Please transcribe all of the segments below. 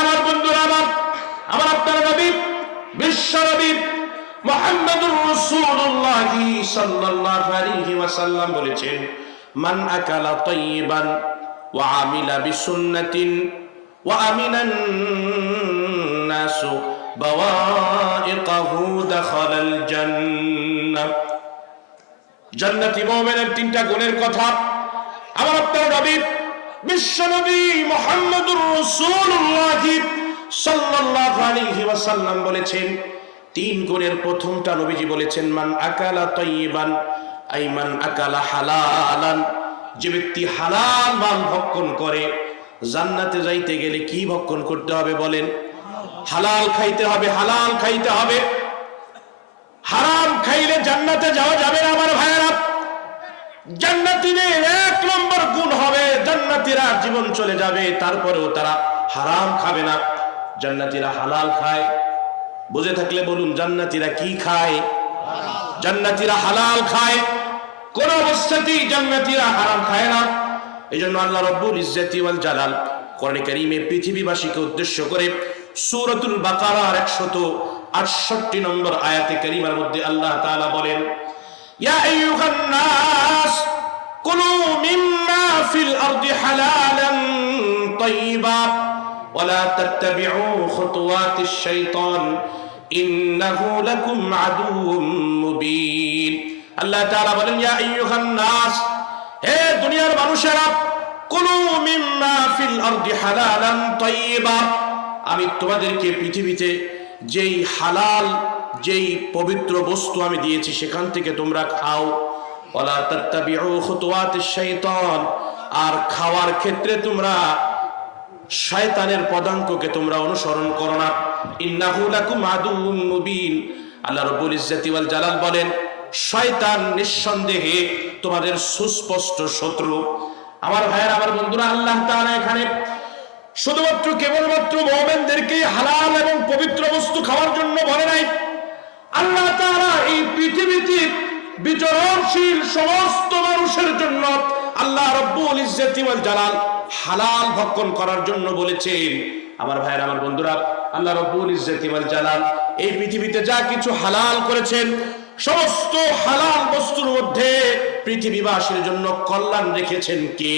আমার বন্ধুরা, আমার আমার আপনার নবী, বিশ্ব নবী মোহাম্মদুর রাসূলুল্লাহ সাল্লাল্লাহু আলাইহি ওয়াসাল্লাম বলেছেন, মান আকালা তাইয়িবান ওয়া আমিলা বিসুন্নাতিন ওয়া আমিনান নাসু বাওয়াইকাহু তিনটা গুণের কথা আমার আপনার নবী বিশ্ব নবী মুহাম্মদুর সাল্লাল্লাহু আলাইহি ওয়াসাল্লাম বলেছেন, তিন গুণের প্রথমটা নবীজি বলেছেন, মান আকালা আই মান আকালা হালালান। যে ব্যক্তি হালাল ভক্ষণ করে, জান্নাতে যাইতে গেলে কি ভক্ষণ করতে হবে বলেন? হালাল খাইতে হবে, হালাল খাইতে হবে। হারাম খাইলে জান্নাতে যাওয়া যাবে না, আমার ভাইয়েরা। জান্নাতীদের এক নম্বর গুণ জীবন চলে যাবে, তারপরেও তারা হারাম খাবে না। জান্নাতীরা হালাল খায়। বুঝে থাকলে বলুন, জান্নাতীরা কি খায়? জান্নাতীরা হালাল খায়। কোন অবস্থাতেই জান্নাতীরা হারাম খায় না। এই জন্য আল্লাহ রব্বুল ইজ্জাতি ওয়াল জালাল কোরআনে কারীমে পৃথিবীবাসীকে উদ্দেশ্য করে সূরাতুল বাকারার 168 নম্বর আয়াতে কারীমার মধ্যে আল্লাহ তাআলা বলেন, ইয়া আইয়ুহান নাস কুলু মিম্মা ফিল আরদি হালালান তাইয়্যিবা ওয়ালা তাত্তাবিউ খুতুওয়াতিশ শাইতান, ইন্নাহু লাকুম আদুউম মুবিন। আল্লাহ তাআলা বলেন, ইয়া আইয়ুহান নাস, হে দুনিয়ার মানুষেরা, কুলু মিম্মা ফিল আরদি হালালান তাইয়্যিবা আমি তোমাদেরকে পৃথিবীতে যেই হালাল, যেই পবিত্র বস্তু আমি দিয়েছি, সেখান থেকে তোমরা খাও। শাইতান, আর খাওয়ার ক্ষেত্রে তোমরা শয়তানের পদাঙ্ককে তোমরা অনুসরণ করো না। ইন্নাহু লাকুম আদুউম মুবিন। আল্লাহ রাব্বুল ইজ্জাতি ওয়াল জালাল বলেন, শয়তান নিঃসন্দেহে তোমাদের সুস্পষ্ট শত্রু। আমার ভাইয়ের, আমার বন্ধুরা, আল্লাহ তাআলা এখানে শুধুমাত্র কেবলমাত্র মুমিনদেরকে হালাল এবং পবিত্র বস্তু খাওয়ার জন্য বলে নাই। আল্লাহ তাআলা এই পৃথিবীতে বিচরণশীল সমস্ত মানুষের জন্য আল্লাহ রব্বুল ইজ্জতি ওয়াল জালাল হালাল ভক্ষণ করার জন্য বলেছেন। আমার ভাইয়ের, আমার বন্ধুরা, আল্লাহ রব্বুল ইজ্জতি ওয়াল জালাল এই পৃথিবীতে যা কিছু হালাল করেছেন, সমস্ত হালাল বস্তুর মধ্যে পৃথিবীবাসীর জন্য কল্যাণ রেখেছেন কে?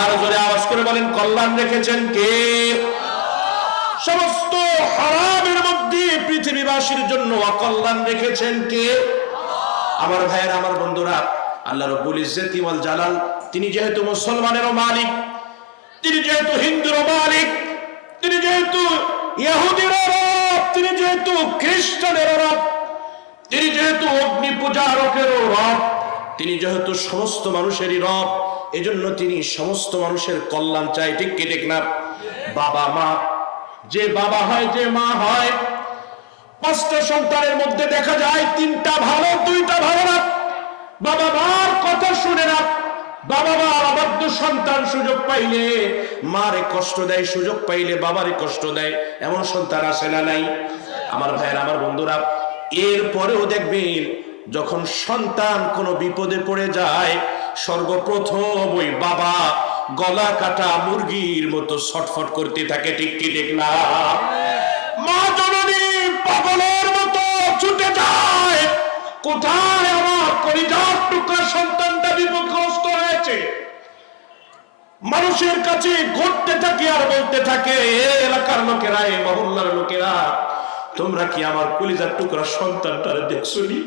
আর জোরে আওয়াজ করে বলেন, কল্যাণ রেখেছেন কে? সমস্ত হারামের মধ্যে পৃথিবীবাসীর জন্য অকল্যাণ রেখেছেন কে? আমার ভাইয়ের, আমার বন্ধুরা, আল্লাহ রব্বুল ইজ্জতি ওয়াল জালাল, তিনি যেহেতু মুসলমানেরও মালিক, তিনি যেহেতু হিন্দুরও মালিক, তিনি যেহেতু ইহুদিরও রব, তিনি যেহেতু খ্রিস্টানেরও রব, তিনি যেহেতু অগ্নি পূজারকেরও রব, তিনি যেহেতু সমস্ত মানুষেরই রব, এজন্য তিনি সমস্ত মানুষের কল্যাণ চাই, ঠিক কি, ঠিক না? বাবা মা, যে বাবা হয়, যে মা হয় পাঁচটা সন্তানের মধ্যে দেখা যায় তিনটা ভালো, দুইটা ভালো না। বাবা মার কথা শুনে না। বাবা মা অবাধ্য সন্তান সুযোগ পাইলে, মারে কষ্ট দেয়, সুযোগ পাইলে বাবারে কষ্ট দেয়। এমন সন্তান আসে না নাই? আমার ভাইয়ের, আমার বন্ধুরা, এরপরেও দেখবেন, যখন সন্তান কোনো বিপদে পড়ে যায়, সর্বপ্রথম ওই বাবা গলা কাটা মুরগির মতো ছটফট করতে থাকে, ঠিক কি, ঠিক না মা জননী পাগলের মতো ছুটে যায় কোথায় আমার কলিজার টুকরা সন্তানটা বিপদগ্রস্ত হয়েছে? মানুষের কাছে ঘটতে থাকে আর বলতে থাকে এলাকার লোকেরা, এ মহল্লার লোকেরা, তোমরা কি আমার কলিজার টুকরা সন্তানটারে দেখছনি?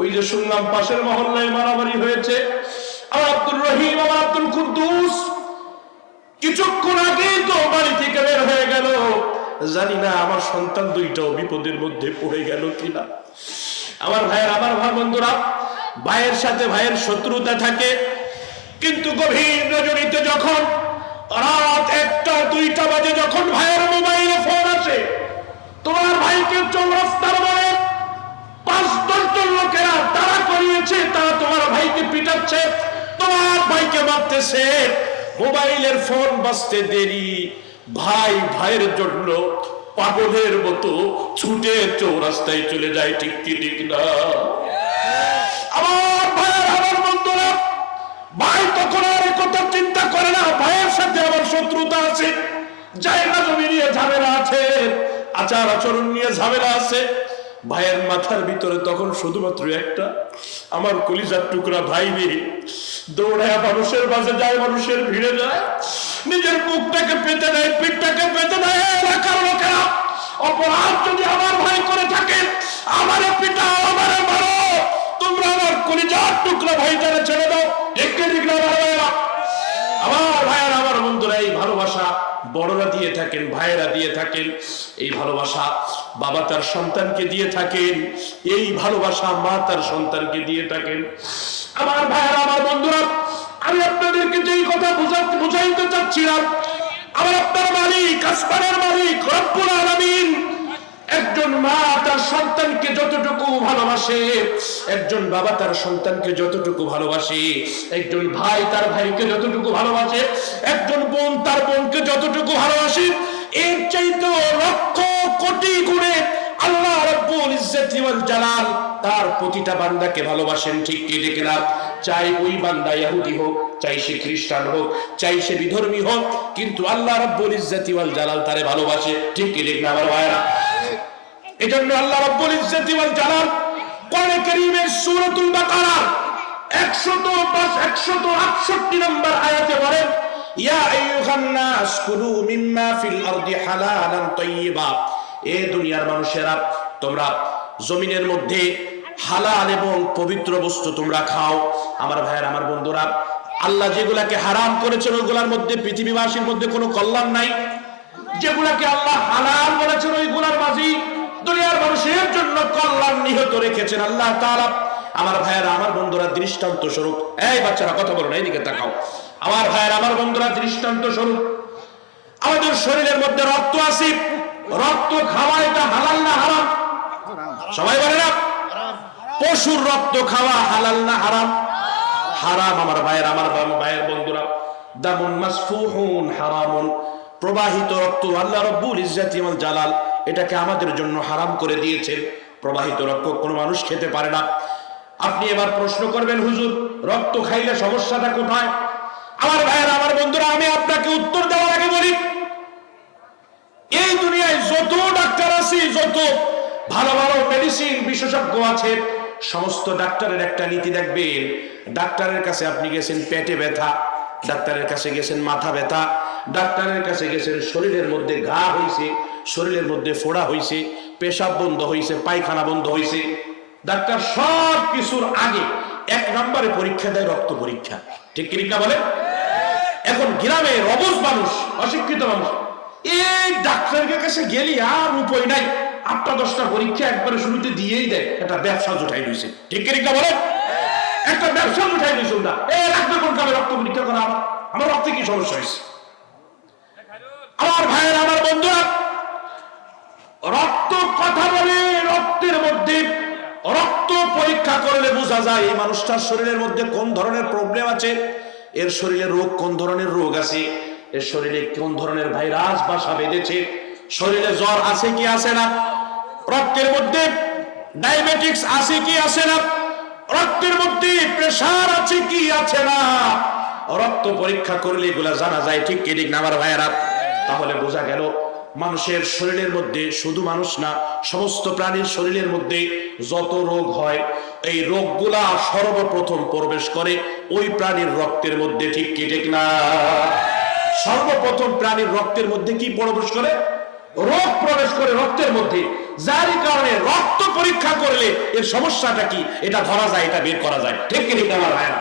ওই যে শুনলাম পাশের মহল্লায় মারামারি হয়েছে। আমার আব্দুর রহিম, আমার আব্দুল কুদ্দুস, কিছুক্ষণ আগেই তো বাড়ি থেকে বের হয়ে গেল। জানি না আমার সন্তান দুইটাও বিপদের মধ্যে পড়ে গেল কিনা। আমার ভাইয়ের, আমার ভাই বন্ধুরা, ভাইয়ের সাথে ভাইয়ের শত্রুতা থাকে, কিন্তু গভীর রজনীতে যখন রাত একটা, দুইটা বাজে যখন ভাইয়ের মোবাইলে ফোন আসে, তোমার ভাইকে চৌরাস্তার বলে পাঁচ দশজন লোকেরা তারা করিয়েছে তারা তোমার ভাইকে পিটাচ্ছে, তোমার ভাইকে মারতেছে। মোবাইলের ফোন বাজতে দেরি, ভাই, ভাইয়ের জন্য পাগলের মতো ছুটে চৌরাস্তায় চলে যায়, ঠিক কি, ঠিক না? আমার ভাইয়ের আমার বন্ধুরা, ভাই তখন আর কথা চিন্তা করে না, ভাইয়ের সাথে আমার শত্রুতা আছে, জায়গা জমি নিয়ে ঝামেলা আছে, আচার আচরণ নিয়ে ঝামেলা আছে। ভাইয়ের মাথার ভিতরে তখন শুধুমাত্র একটা, আমার কলিজার টুকরা ভাই নেই। দৌড়ায় মানুষের মাঝে যায়, মানুষের ভিড়ে যায়। নিজের বুকটাকে পেতে দেয়, পিঠটাকে পেতে দেয়। এলাকার লোকেরা অপরাধ যদি আমার ভাই করে থাকে আমারে পিতা আমারে মারো তোমরা আমার কলিজার টুকরা ভাইটারে ছেড়ে দাও। না আমার ভাইয়েরা। আমার ভাইয়েরা, আমার বন্ধুরা, এই ভালোবাসা বড়রা দিয়ে থাকেন, ভাইয়েরা দিয়ে থাকেন। এই ভালোবাসা বাবা তার সন্তানকে দিয়ে থাকেন। এই ভালোবাসা মা তার সন্তানকে দিয়ে থাকেন। আমার ভাইয়েরা, আমার বন্ধুরা আমি আপনাদেরকে যেই কথা বুঝাইতে চাচ্ছিলাম, আমার আপনার মালিক, আসমানের মালিক, রব্বুল আলামিন একজন মা তার সন্তানকে যতটুকু ভালোবাসে, একজন বাবা তার সন্তানকে যতটুকু ভালোবাসে, একজন ভাই তার ভাইকে যতটুকু ভালোবাসে, একজন বোন তার বোনকে যতটুকু ভালোবাসে, এর চাইতে লক্ষ কোটি গুণে আল্লাহ রব্বুল ইজ্জতি ওয়াল জালাল প্রতিটা বান্দাকে ভালোবাসেন, ঠিক কি দেখে না? চাই ওই বান্দা ইহুদি হোক, চাই সে খ্রিস্টান হোক, চাই সে বিধর্মী হোক, কিন্তু আল্লাহ রব্বুল ইজ্জতি ওয়াল জালাল তারে ভালোবাসে, ঠিক কি দেখে না আমার ভাইরা এজন্য আল্লাহ রাব্বুল ইজ্জতি ওয়াল জালাল কোরআন কারীমের সূরাতুল বাকারা 110 168 নম্বর আয়াতে বলেন, ইয়া আইয়ুহান নাস কুলু মিম্মা ফিল আরদি হালালান তাইয়্যিবা এ দুনিয়ার মানুষেরা, তোমরা জমিনের মধ্যে হালাল এবং পবিত্র বস্তু তোমরা খাও। আমার ভাইয়ের, আমার বন্ধুরা, আল্লাহ যেগুলাকে হারাম করেছেন, ওগুলার মধ্যে পৃথিবীবাসীর মধ্যে কোনো কল্যাণ নাই। যেগুলাকে আল্লাহ হালাল বলেছেন, ওইগুলার মাঝি দুনিয়ার মানুষের জন্য কল্যাণ নিহত রেখেছেন আল্লাহ তাআলা। আমার ভাইয়েরা, আমার বন্ধুরা, দৃষ্টান্ত স্বরূপ। এই বাচ্চারা, কথা বলো না, এইদিকে তাকাও। আমার ভাইয়েরা, আমার বন্ধুরা, দৃষ্টান্ত স্বরূপ। আমাদের শরীরের মধ্যে রক্ত আছে। রক্ত খাওয়া এটা হালাল না হারাম? সবাই বলে না? পশুর রক্ত খাওয়া হালাল না হারাম? হারাম আমার ভাইয়ের আমার ভাইয়ের বন্ধুরা। দামুন মাসফুহুন, হারামুন। প্রবাহিত রক্ত আল্লাহ রব্বুল ইজ্জাতি ওয়াল জালাল এটাকে আমাদের জন্য হারাম করে দিয়েছেন। প্রবাহিত রক্ত কোনো মানুষ খেতে পারে না। আপনি এবার প্রশ্ন করবেন, হুজুর, রক্ত খাইলে সমস্যাটা কোথায়? আমার ভাইয়েরা, আমার বন্ধুরা, আমি আপনাকে উত্তর দেওয়ার আগে বলি, এই দুনিয়ায় যত ডাক্তার আছে, যত ভালো ভালো মেডিসিন বিশেষজ্ঞ আছে সমস্ত ডাক্তারের একটা নীতি দেখবেন। ডাক্তারের কাছে আপনি গেছেন পেটে ব্যথা, ডাক্তারের কাছে গেছেন মাথা ব্যথা, ডাক্তারের কাছে গেছেন শরীরের মধ্যে ঘা হয়েছে শরীরের মধ্যে ফোড়া হয়েছে পেশাব বন্ধ হয়েছে পায়খানা বন্ধ হয়েছে ডাক্তার সব কিছুর আগে এক নম্বরে পরীক্ষা দেয় রক্ত পরীক্ষা। ঠিক কি না বলে এখন গ্রামে অবশ মানুষ, অশিক্ষিত মানুষ, এই ডাক্তারের কাছে গেলি আর উপায় নাই। আটটা দশটা পরীক্ষা একবারে শুরুতে দিয়েই দেয়। একটা ব্যবসা জুটাই দিয়েছে ঠিক কি বলে একটা ব্যবসা জুটাই দিয়েছে ওটা। এ ডাক্তার কোন কালে? রক্ত পরীক্ষা করা আমার রক্তে কি সমস্যা হয়েছে? আমার ভাইয়ের, আমার বন্ধুরা, রক্ত কথা বলে রক্তের মধ্যে রক্ত পরীক্ষা করলে বোঝা যায় এই মানুষটার শরীরের মধ্যে কোন ধরনের প্রবলেম আছে, এর শরীরে রোগ কোন ধরনের রোগ আছে, এর শরীরে কোন ধরনের ভাইরাস, বাসা বেঁধেছে, শরীরে জ্বর আছে কি আছে না? রক্তের মধ্যে ডায়াবেটিক্স আছে কি আছে না? রক্তের মধ্যে প্রেশার আছে কি আছে না? রক্ত পরীক্ষা করলে এগুলা জানা যায়, ঠিক কি, ঠিক না, আমার ভাইয়েরা? তাহলে বোঝা গেল, মানুষের শরীরের মধ্যে শুধু মানুষ না, সমস্ত প্রাণীর শরীরের মধ্যে যত রোগ হয়, এই রোগগুলা সর্বপ্রথম প্রবেশ করে ওই প্রাণীর রক্তের মধ্যে, ঠিক কি, ঠিক না? সর্বপ্রথম প্রাণীর রক্তের মধ্যে কি প্রবেশ করে? রোগ প্রবেশ করে রক্তের মধ্যে। যারই কারণে রক্ত পরীক্ষা করলে এর সমস্যাটা কি? এটা ধরা যায় এটা বের করা যায়। ঠিক কি আমার ভাইরা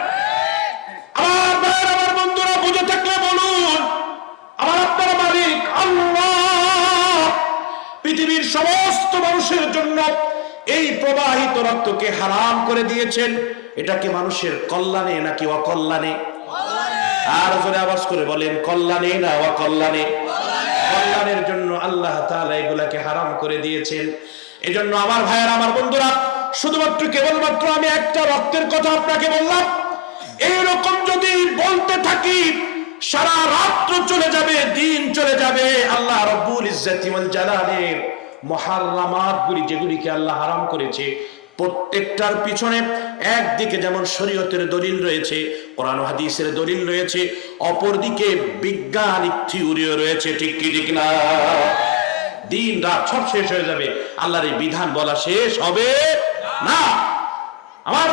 আমার ভাইয়ের আমার বন্ধুরা বুঝে থাকলে বলুন আমার আপনার মালিক আল্লাহ পৃথিবীর সমস্ত মানুষের জন্য এই প্রবাহিত রক্তকে হারাম করে দিয়েছেন। এটা কি মানুষের কল্যাণে নাকি অকল্যাণে? আর জোরে আওয়াজ করে বলেন কল্যাণে না অকল্যাণে? কল্যাণের জন্য আল্লাহ তাআলা এগুলাকে হারাম করে দিয়েছেন। এজন্য আমার ভাইয়ের, আমার বন্ধুরা, শুধুমাত্র কেবলমাত্র আমি একটা রক্তের কথা আপনাকে বললাম। এইরকম যদি বলতে থাকি, সারা রাত্র চলে যাবে, দিন চলে যাবে। আল্লাহ রব্বুল ইজ্জাতি ওয়াল জালালের মুহাররামাত গুলি যেগুলিকে আল্লাহ হারাম করেছে প্রত্যেকটার পিছনে একদিকে যেমন শরীয়তের দলিল রয়েছে, কোরআন হাদিসের দলিল রয়েছে, অপরদিকে বিজ্ঞানিক থিওরিও রয়েছে, ঠিক কি, ঠিক না? দিন রাত সব শেষ হয়ে যাবে। আল্লাহর এই বিধান বলা শেষ হবে না। আমার